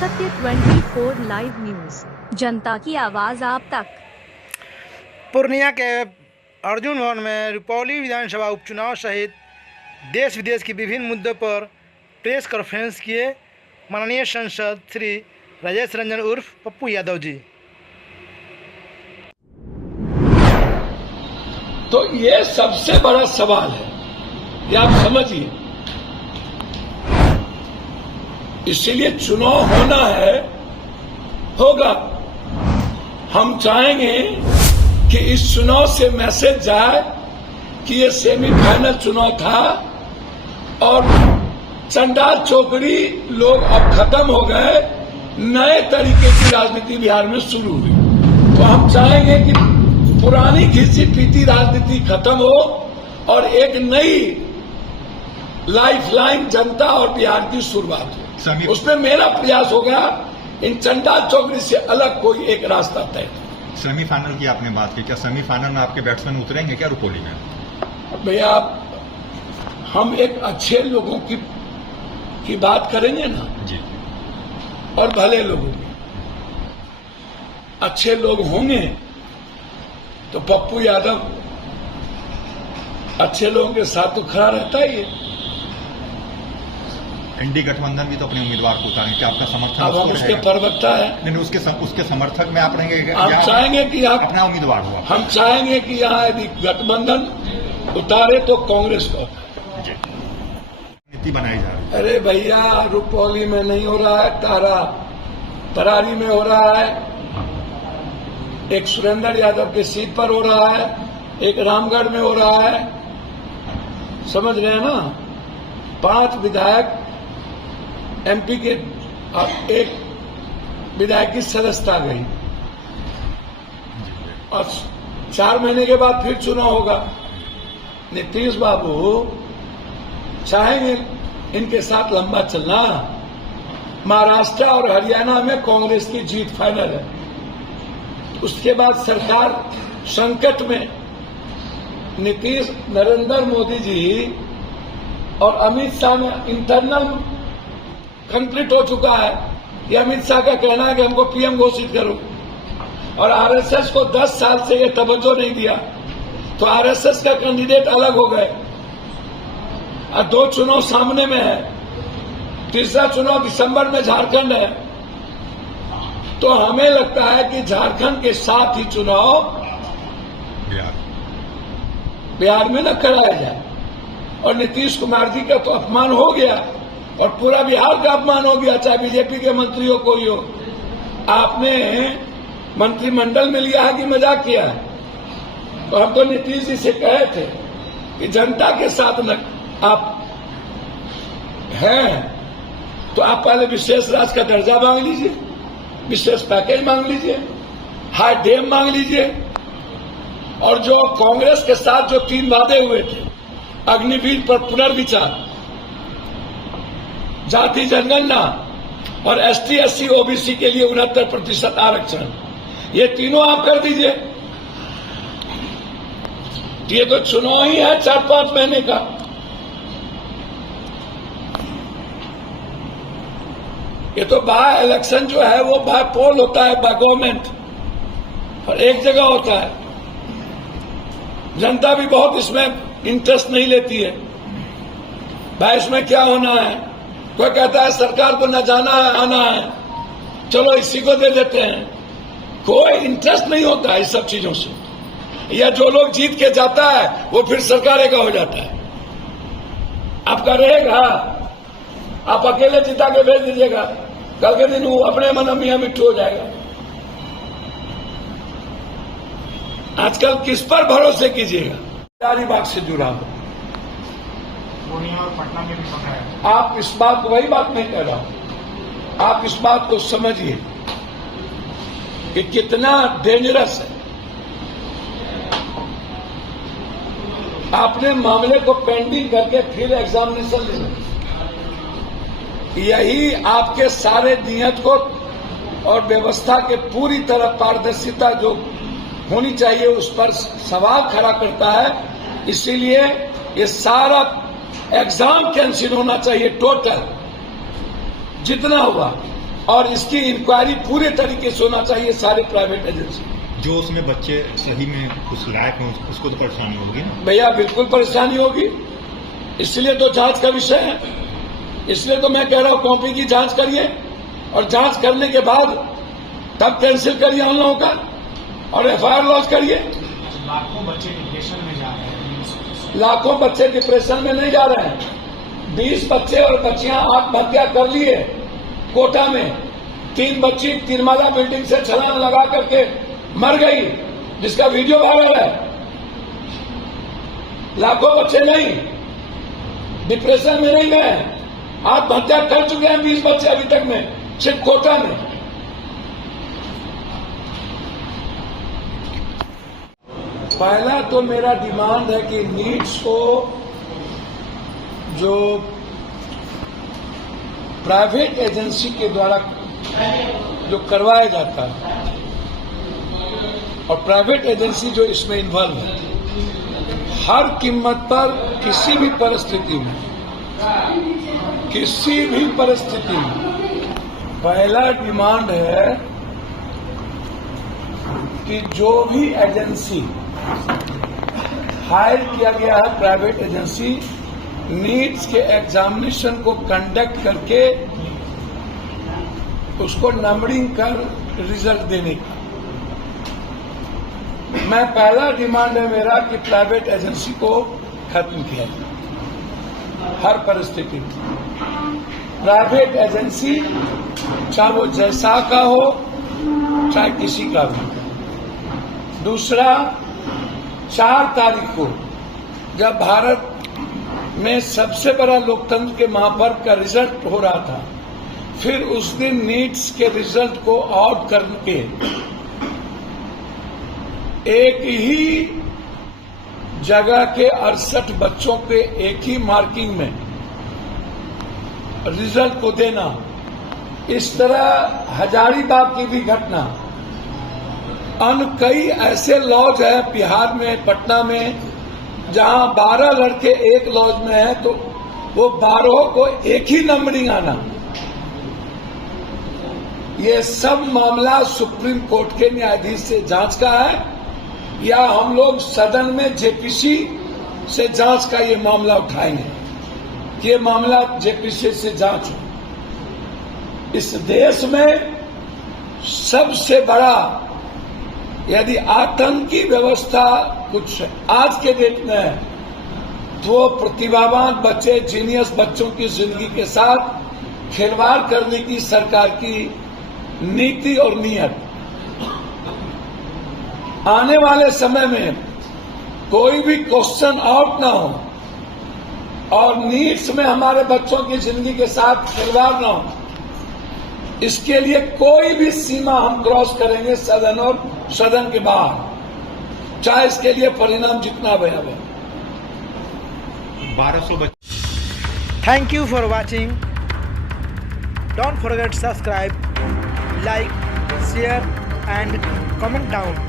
सत्य 24 live news, जनता की आवाज आप तक। पूर्णिया के अर्जुन भवन में रुपौली विधानसभा उपचुनाव सहित देश विदेश के विभिन्न मुद्दों पर प्रेस कॉन्फ्रेंस किए माननीय सांसद श्री राजेश रंजन उर्फ पप्पू यादव जी। तो ये सबसे बड़ा सवाल है, ये आप समझिए। इसीलिए चुनाव होना है, होगा। हम चाहेंगे कि इस चुनाव से मैसेज जाए कि ये सेमीफाइनल चुनाव था और चंडाल चौकड़ी लोग अब खत्म हो गए, नए तरीके की राजनीति बिहार में शुरू हुई। तो हम चाहेंगे कि पुरानी घिसी पीटी राजनीति खत्म हो और एक नई लाइफलाइन जनता और बिहार की शुरुआत हो। उसमें मेरा प्रयास होगा इन चंडाल चौकड़ी से अलग कोई एक रास्ता तय। सेमीफाइनल की आपने बात की, क्या सेमीफाइनल में आपके बैट्समैन उतरेंगे क्या रुपौली में? भैया हम एक अच्छे लोगों की बात करेंगे ना जी, और भले लोगों की। अच्छे लोग होंगे तो पप्पू यादव अच्छे लोगों के साथ तो खड़ा रहता ही है। एनडी गठबंधन भी तो अपने उम्मीदवार को उतारेंगे, क्या आपका समर्थन? अब हम उसके प्रवक्ता है। नहीं, उसके समर्थक में आप रहेंगे? हम चाहेंगे कि आप अपना उम्मीदवार हुआ। हम चाहेंगे कि यहाँ यदि गठबंधन उतारे तो कांग्रेस को नीति बनाई जा रही है। अरे भैया, रुपौली में नहीं हो रहा है, तरारी में हो रहा है, एक सुरेंद्र यादव की सीट पर हो रहा है, एक रामगढ़ में हो रहा है। समझ रहे हैं ना? 5 विधायक एमपी के और एक विधायक की सदस्यता गई और 4 महीने के बाद फिर चुनाव होगा। नीतीश बाबू चाहेंगे इनके साथ लंबा चलना। महाराष्ट्र और हरियाणा में कांग्रेस की जीत फाइनल है। उसके बाद सरकार संकट में। नीतीश, नरेंद्र मोदी जी और अमित शाह में इंटरनल कंफ्लिक्ट हो चुका है। ये अमित शाह का कहना है कि हमको पीएम घोषित करो, और आरएसएस को 10 साल से ये तवज्जो नहीं दिया, तो आरएसएस का कैंडिडेट अलग हो गए और 2 चुनाव सामने में है। तीसरा चुनाव दिसंबर में झारखंड है। तो हमें लगता है कि झारखंड के साथ ही चुनाव बिहार में न कराया जाए। और नीतीश कुमार जी का तो अपमान हो गया और पूरा बिहार का अपमान हो गया, चाहे बीजेपी के मंत्रियों को ही हो। आपने मंत्रिमंडल में लिया है कि मजाक किया है? तो हम तो नीतीश जी से कहे थे कि जनता के साथ न आप हैं तो आप पहले विशेष राज्य का दर्जा मांग लीजिए, विशेष पैकेज मांग लीजिए, हाई डैम मांग लीजिए, और जो कांग्रेस के साथ जो 3 वादे हुए थे, अग्निवीर पर पुनर्विचार, जाति जनगणना और एसटी एससी ओबीसी के लिए 69% आरक्षण, ये तीनों आप कर दीजिए। ये तो चुनाव ही है 4-5 महीने का। ये तो बाय इलेक्शन जो है वो बाय पोल होता है, बाय गवर्नमेंट, और एक जगह होता है। जनता भी बहुत इसमें इंटरेस्ट नहीं लेती है। भाई इसमें क्या होना है? कोई कहता है सरकार को न जाना है, आना है, चलो इसी को दे देते हैं। कोई इंटरेस्ट नहीं होता है इस सब चीजों से। या जो लोग जीत के जाता है वो फिर सरकारें का हो जाता है। आपका रहेगा, आप अकेले जिता के भेज दीजिएगा, कल के दिन वो अपने मन मियां मिट्टू हो जाएगा। आजकल किस पर भरोसे कीजिएगा? हजारीबाग से जुड़ा हो, पूर्णिया और पटना में भी पकड़ा है। आप इस बात को, वही बात नहीं कह रहा हूं, आप इस बात को समझिए कि कितना डेंजरस है। आपने मामले को पेंडिंग करके फिर एग्जामिनेशन लेना, यही आपके सारे नियत को और व्यवस्था के पूरी तरह पारदर्शिता जो होनी चाहिए उस पर सवाल खड़ा करता है। इसीलिए ये सारा एग्जाम कैंसिल होना चाहिए, टोटल जितना हुआ। और इसकी इंक्वायरी पूरे तरीके से होना चाहिए सारे प्राइवेट एजेंसी। जो उसमें बच्चे सही में कुछ लायक हों उसको तो परेशानी होगी ना? भैया बिल्कुल परेशानी होगी, इसलिए तो जांच का विषय है। इसलिए तो मैं कह रहा हूं कॉपी की जांच करिए और जांच करने के बाद तब कैंसिल करिए उन लोगों का और एफआईआर लॉन्च करिए। लाखों बच्चे डिप्रेशन में जा रहे हैं। लाखों बच्चे डिप्रेशन में नहीं जा रहे हैं। 20 बच्चे और बच्चियां आत्महत्या कर लिए कोटा में। 3 बच्ची तिरमाला बिल्डिंग से छलांग लगा करके मर गई, जिसका वीडियो वायरल है। लाखों बच्चे नहीं, डिप्रेशन में नहीं गए, आत्महत्या कर चुके हैं 20 बच्चे अभी तक में, सिर्फ कोटा में। पहला तो मेरा डिमांड है कि नीट्स को जो प्राइवेट एजेंसी के द्वारा जो करवाया जाता है और प्राइवेट एजेंसी जो इसमें इन्वॉल्व है, हर कीमत पर किसी भी परिस्थिति में पहला डिमांड है कि जो भी एजेंसी हायर किया गया है प्राइवेट एजेंसी, नीट्स के एग्जामिनेशन को कंडक्ट करके उसको नंबरिंग कर रिजल्ट देने का। मैं पहला डिमांड है मेरा कि प्राइवेट एजेंसी को खत्म किया जाए हर परिस्थिति में। प्राइवेट एजेंसी चाहे वो जैसा का हो चाहे किसी का भी। दूसरा, 4 तारीख को जब भारत में सबसे बड़ा लोकतंत्र के महापर्व का रिजल्ट हो रहा था, फिर उस दिन नीट्स के रिजल्ट को आउट करके एक ही जगह के 68 बच्चों पे एक ही मार्किंग में रिजल्ट को देना, इस तरह हजारीबाग की भी घटना, अन्य कई ऐसे लॉज है बिहार में, पटना में, जहां 12 लड़के एक लॉज में है तो वो 12 को एक ही नंबरिंग आना। ये सब मामला सुप्रीम कोर्ट के न्यायाधीश से जांच का है या हम लोग सदन में जेपीसी से जांच का ये मामला उठाएंगे। ये मामला जेपीसी से जांच हो। इस देश में सबसे बड़ा यदि आतंकी व्यवस्था कुछ आज के डेट में है तो प्रतिभावान बच्चे, जीनियस बच्चों की जिंदगी के साथ खिलवाड़ करने की सरकार की नीति और नीयत। आने वाले समय में कोई भी क्वेश्चन आउट ना हो और नीट्स में हमारे बच्चों की जिंदगी के साथ खिलवाड़ ना हो, इसके लिए कोई भी सीमा हम क्रॉस करेंगे सदन और सदन के बाहर, चाहे इसके लिए परिणाम जितना भयावह। 1200 बच्चे। Thank you for watching. Don't forget subscribe, like, share and comment down.